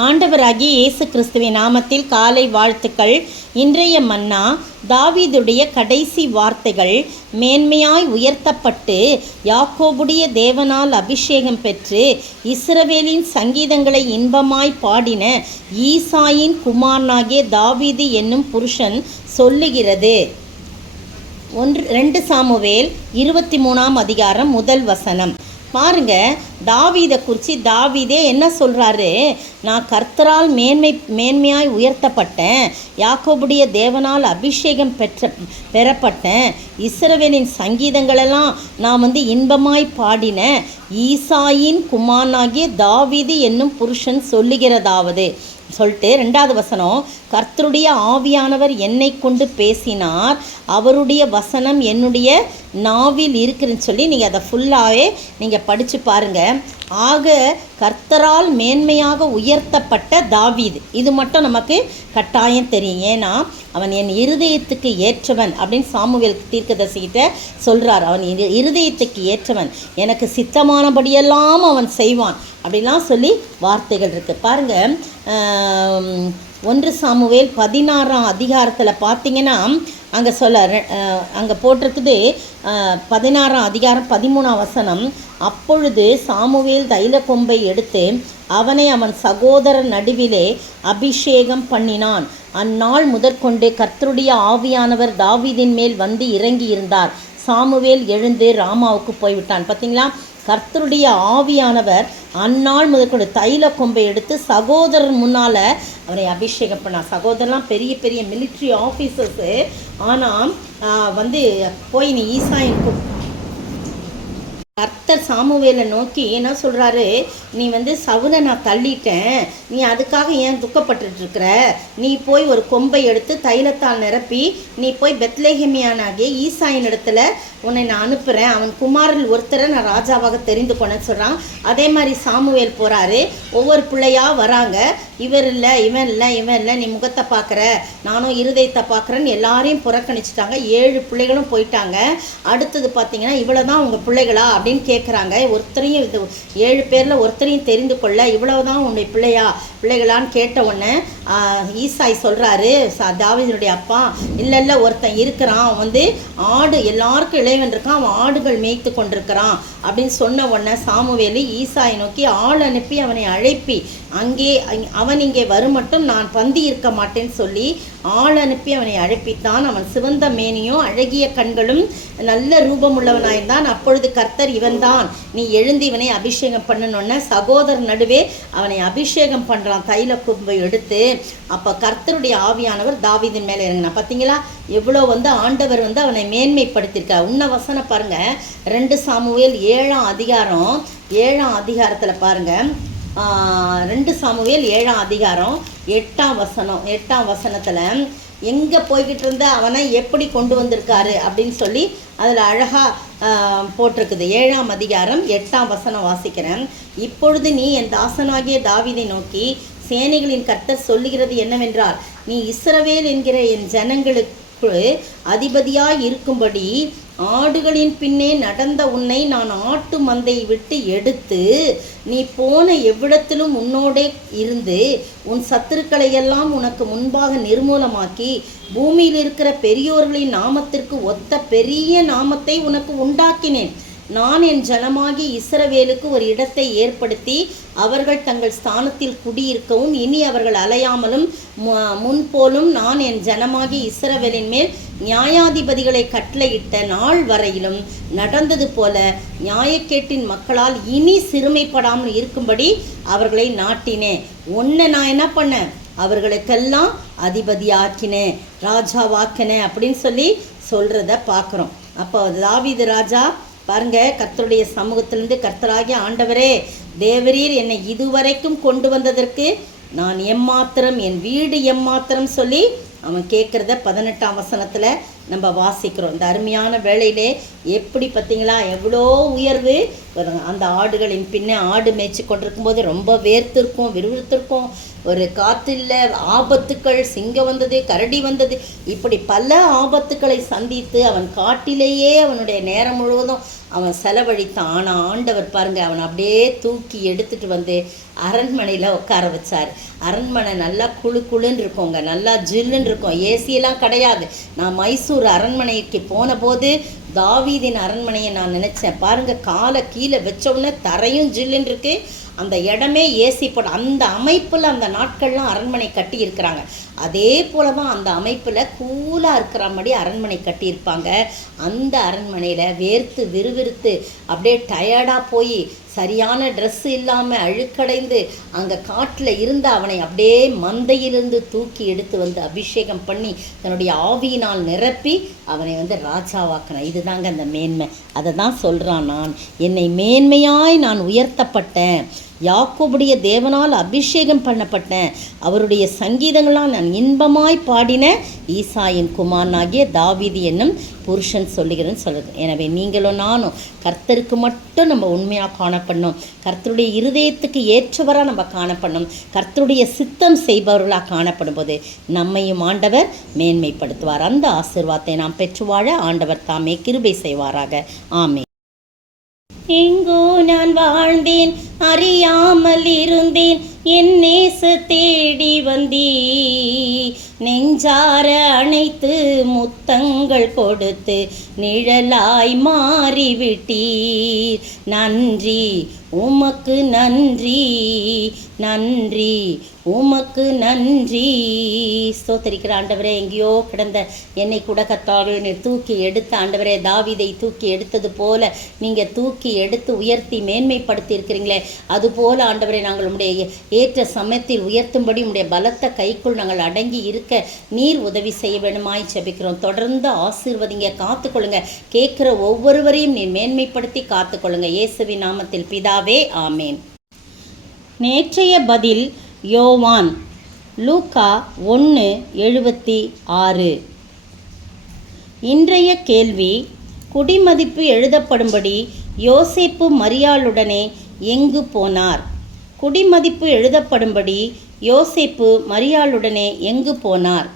ஆண்டவராகிய இயேசு கிறிஸ்துவின் நாமத்தில் காலை வாழ்த்துக்கள். இன்றைய மன்னா தாவீதுடைய கடைசி வார்த்தைகள். மேன்மையாய் உயர்த்தப்பட்டு யாக்கோபுடைய தேவனால் அபிஷேகம் பெற்று இஸ்ரவேலின் சங்கீதங்களை இன்பமாய் பாடின ஈசாயின் குமாரனாகிய தாவீது என்னும் புருஷன் சொல்லுகிறது. 2 சாமுவேல் 23 அதிகாரம் 1 வசனம். பாருங்க, தாவீதை குறித்து தாவீதே என்ன சொல்கிறாரு? நான் கர்த்தரால் மேன்மையாய் உயர்த்தப்பட்டேன், யாக்கோபுடைய தேவனால் அபிஷேகம் பெறப்பட்டேன், இஸ்ரவேலின் சங்கீதங்களெல்லாம் நான் இன்பமாய் பாடினேன், ஈசாயின் குமாரனாகிய தாவீது என்னும் புருஷன் சொல்லுகிறதாவது சொல்லிட்டு 2வது வசனம், கர்த்தருடைய ஆவியானவர் என்னை கொண்டு பேசினார், அவருடைய வசனம் என்னுடைய நாவில் இருக்குதுன்னு சொல்லி நீங்கள் அதை ஃபுல்லாகவே நீங்கள் படித்து பாருங்கள். ஆக கர்த்தரால் மேன்மையாக உயர்த்தப்பட்ட தாவீது, இது மட்டும் நமக்கு கட்டாயம் தெரியும். ஏன்னா அவன் என் இருதயத்துக்கு ஏற்றவன் அப்படின்னு சாமுவேல் தீர்க்கதரிசிகிட்ட சொல்கிறார். அவன் இருதயத்துக்கு ஏற்றவன், எனக்கு சித்தமானபடியெல்லாம் அவன் செய்வான் அப்படிலாம் சொல்லி வார்த்தைகள் இருக்குது. பாருங்கள், 1 சாமுவேல் 16 அதிகாரத்தில் பார்த்தீங்கன்னா அங்கே அங்கே போட்டிருக்குது. 16 அதிகாரம் 13 வசனம். அப்பொழுது சாமுவேல் தைல கொம்பை எடுத்து அவனை அவன் சகோதரர் நடுவிலே அபிஷேகம் பண்ணினான். அந்நாள் முதற்கொண்டு கர்த்தருடைய ஆவியானவர் தாவீதின் மேல் வந்து இறங்கி இருந்தார். சாமுவேல் எழுந்து ராமாவுக்கு போய்விட்டான். பார்த்தீங்களா, கர்த்தருடைய ஆவியானவர் அந்நாள் முதற்கொண்டு தைல கொம்பை எடுத்து சகோதரர் முன்னால் அவரை அபிஷேகம் பண்ணார். சகோதரர்லாம் பெரிய பெரிய மிலிட்ரி ஆஃபீஸர்ஸு. ஆனால் போய் நீ ஈசாயின் கர்த்தர் சாமுவேலை நோக்கி என்ன சொல்கிறாரு? நீ சவுலை நான் தள்ளிட்டேன், நீ அதுக்காக ஏன் துக்கப்பட்டுருக்கிற? நீ போய் ஒரு கொம்பை எடுத்து தைலத்தால் நிரப்பி நீ போய் பெத்லேஹேமியானாகிய ஈசாயின் இடத்துல உன்னை நான் அனுப்புகிறேன், அவன் குமாரில் ஒருத்தரை நான் ராஜாவாக தெரிந்து கொண்டேன்னு சொல்கிறான். அதே மாதிரி சாமுவேல் போகிறாரு, ஒவ்வொரு பிள்ளையாக வராங்க. இவர் இல்லை, இவன் இல்லை, இவன் இல்லை, நீ முகத்தை பார்க்குற, நானும் இருதயத்தை பார்க்குறேன்னு எல்லாரையும் புறக்கணிச்சிட்டாங்க. 7 பிள்ளைகளும் போயிட்டாங்க. அடுத்தது பார்த்தீங்கன்னா, இவ்வளோ தான் உங்கள் பிள்ளைகளா அப்படின்னு கேட்குறாங்க. ஒருத்தரையும் 7 பேரில் ஒருத்தரையும் தெரிந்து கொள்ள, இவ்வளவுதான் உன்னுடைய பிள்ளைகளான்னு கேட்ட உடனே ஈசாய் சொல்கிறாரு, தாவீதினுடைய அப்பா, இல்லை ஒருத்தன் இருக்கிறான், அவன் ஆடு எல்லாருக்கும் இளைவன் இருக்கான், அவன் ஆடுகள் மேய்த்து கொண்டிருக்கிறான் அப்படின்னு சொன்ன உடனே சாமுவேலு ஈசாயை நோக்கி ஆள் அனுப்பி அவனை அழைப்பி அவன் இங்கே வரும் மட்டும் நான் பந்தி இருக்க மாட்டேன்னு சொல்லி ஆள் அனுப்பி அவனை அழைப்பித்தான். அவன் சிவந்த மேனியும் அழகிய கண்களும் நல்ல ரூபமுள்ளவனாயிருந்தான். அப்பொழுது கர்த்தர், இவன்தான், நீ எழுந்து இவனை அபிஷேகம் பண்ணணுன்னு சகோதரர் நடுவே அவனை அபிஷேகம் பண்ணுறான் தைல கொம்பை எடுத்து. அப்போ கர்த்தருடைய ஆவியானவர் தாவீதின் மேலே இறங்கினா. பார்த்தீங்களா, எவ்வளோ ஆண்டவர் அவனை மேன்மைப்படுத்தியிருக்கார். உன்ன வசனம் பாருங்கள், 2 சாமுவேல் 7 அதிகாரத்தில் பாருங்கள். 2 சாமுவேல் 7 அதிகாரம் 8 வசனத்தில் எங்கே போய்கிட்டு இருந்த அவனை எப்படி கொண்டு வந்திருக்காரு அப்படின்னு சொல்லி அதில் அழகாக போட்டிருக்குது. 7 அதிகாரம் 8 வசனம் வாசிக்கிறேன். இப்பொழுது நீ என் தாசனாகிய தாவீதை நோக்கி, சேனைகளின் கர்த்தர் சொல்லுகிறது என்னவென்றால், நீ இஸ்ரவேல் என்கிற என் ஜனங்களுக்கு அதிபதியாய் இருக்கும்படி ஆடுகளின் பின்னே நடந்த உன்னை நான் ஆட்டு மந்தை விட்டு எடுத்து நீ போன எவ்விடத்திலும் உன்னோடே இருந்து உன் சத்துருக்களையெல்லாம் உனக்கு முன்பாக நிர்மூலமாக்கி பூமியில் இருக்கிற பெரியோர்களின் நாமத்திற்கு ஒத்த பெரிய நாமத்தை உனக்கு உண்டாக்கினேன். நான் என் ஜனமாகி இஸ்ரவேலுக்கு ஒரு இடத்தை ஏற்படுத்தி அவர்கள் தங்கள் ஸ்தானத்தில் குடியிருக்கவும் இனி அவர்கள் அலையாமலும் முன்போலும் நான் என் ஜனமாகி இஸ்ரவேலின் மேல் நியாயாதிபதிகளை கட்டளையிட்ட நாள் வரையிலும் நடந்தது போல நியாயக்கேட்டின் மக்களால் இனி சிறுமைப்படாமல் இருக்கும்படி அவர்களை நாட்டினேன். நான் என்ன பண்ணேன்? அவர்களுக்கெல்லாம் அதிபதியாக்கினேன், ராஜாவாக்கினேன் அப்படின்னு சொல்லி சொல்கிறத பார்க்குறோம். அப்போ தாவீது ராஜா பாருங்க, கர்த்தருடைய சமூகத்திலிருந்து, கர்த்தராகிய ஆண்டவரே தேவரீர் என்னை இதுவரைக்கும் கொண்டு வந்ததற்கு நான் எம்மாத்திரம், என் வீடு எம்மாத்திரம் சொல்லி அவன் கேட்குறத 18 வசனத்தில் நம்ம வாசிக்கிறோம். இந்த அருமையான வேளையிலே எப்படி பார்த்தீங்களா, எவ்வளோ உயர்வு. அந்த ஆடுகளின் பின்னே ஆடு மேய்ச்சி கொண்டிருக்கும்போது ரொம்ப வேர்த்திருக்கும், விறுவிறுத்திருக்கும். ஒரு காற்றில் ஆபத்துக்கள், சிங்கம் வந்தது, கரடி வந்தது, இப்படி பல ஆபத்துக்களை சந்தித்து அவன் காட்டிலேயே அவனுடைய நேரம் முழுவதும் அவன் செலவழித்தான். ஆனால் ஆண்டவர் பாருங்கள், அவனை அப்படியே தூக்கி எடுத்துகிட்டு வந்து அரண்மனையில் உட்கார வச்சார். அரண்மனை நல்லா குளுன்னு இருக்குங்க, நல்லா ஜில்லுன்னு இருக்கும், ஏசியெல்லாம் கிடையாது. நான் மைசூர் அரண்மனைக்கு போன போது தாவீதின் அரண்மனையை நான் நினச்சேன். பாருங்கள், காலை கீழே வச்சோடனே தரையும் ஜில்லுன்னு இருக்குது, அந்த இடமே ஏசி போட, அந்த அமைப்பில் அந்த நாட்கள்லாம் அரண்மனை கட்டி இருக்கிறாங்க. அதே போல தான் அந்த அமைப்பில் கூலாக இருக்கிற மாதிரி அரண்மனை கட்டியிருப்பாங்க. அந்த அரண்மனையில் வேர்த்து விறுவிறுத்து அப்படியே டயர்டாக போய் சரியான ட்ரெஸ்ஸு இல்லாமல் அழுக்கடைந்து அங்கே காட்டில் இருந்த அவனை அப்படியே மந்தையிலிருந்து தூக்கி எடுத்து வந்து அபிஷேகம் பண்ணி தன்னுடைய ஆவியினால் நிரப்பி அவனை வந்து ராஜாவாக்கினான். இதுதாங்க அந்த மேன்மை. அதை தான் சொல்கிறான், நான் என்னை மேன்மையாய் நான் உயர்த்தப்பட்டேன், யாக்கோபுடைய தேவனால் அபிஷேகம் பண்ணப்பட்டேன், அவருடைய சங்கீதங்களால் நான் இன்பமாய் பாடின ஈசாயின் குமாரனாகிய தாவீது என்னும் புருஷன் சொல்லுகிறேன்னு சொல்லுது. எனவே நீங்களும் நானும் கர்த்தருக்கு மட்டும் நம்ம உண்மையாக காணப்படணும், கர்த்தருடைய இருதயத்துக்கு ஏற்றவராக நம்ம காணப்படணும், கர்த்தருடைய சித்தம் செய்பவர்களாக காணப்படும் போது நம்மையும் ஆண்டவர் மேன்மைப்படுத்துவார். அந்த ஆசீர்வாதத்தை நாம் பெற்று வாழ ஆண்டவர் தாமே கிருபை செய்வாராக. ஆமென். எங்கோ நான் வாழ்ந்தேன், அறியாமல் இருந்தேன், என் நேச தேடி வந்தீ, நெஞ்சார அணைத்து முத்தங்கள் கொடுத்து நிழலாய் மாறிவிட்டீர். நன்றி உமக்கு நன்றி, நன்றி உமக்கு நன்றி. ஸ்தோத்திரிக்கிற ஆண்டவரே, எங்கேயோ கிடந்த என்னை கூட கர்த்தாவே தூக்கி எடுத்த ஆண்டவரே, தாவீதை தூக்கி எடுத்தது போல நீங்கள் தூக்கி எடுத்து உயர்த்தி மேன்மைப்படுத்தி இருக்கிறீங்களே, அதுபோல ஆண்டவரே நாங்கள் உம்முடைய ஏற்ற சமயத்தில் உயர்த்தும்படி உம்முடைய பலத்த கைக்குள் நாங்கள் அடங்கி இருக்க நீர் உதவி செய்ய வேணுமாய் ஜெபிக்கிறோம். தொடர்ந்து ஆசீர்வதிங்க, காத்துக்கொள்ளுங்க, கேட்குற ஒவ்வொருவரையும் நீர் மேன்மைப்படுத்தி காத்துக்கொள்ளுங்க. இயேசுவின் நாமத்தில் பிதாவே, ஆமேன். நேற்றைய பதில் யோவான் லூக்கா 1:76. இன்றைய கேள்வி, குடிமதிப்பு எழுதப்படும்படி யோசேப்பு மரியாளுடனே எங்கு போனார்? குடிமதிப்பு எழுதப்படும்படி யோசேப்பு மரியாளுடனே எங்கு போனார்?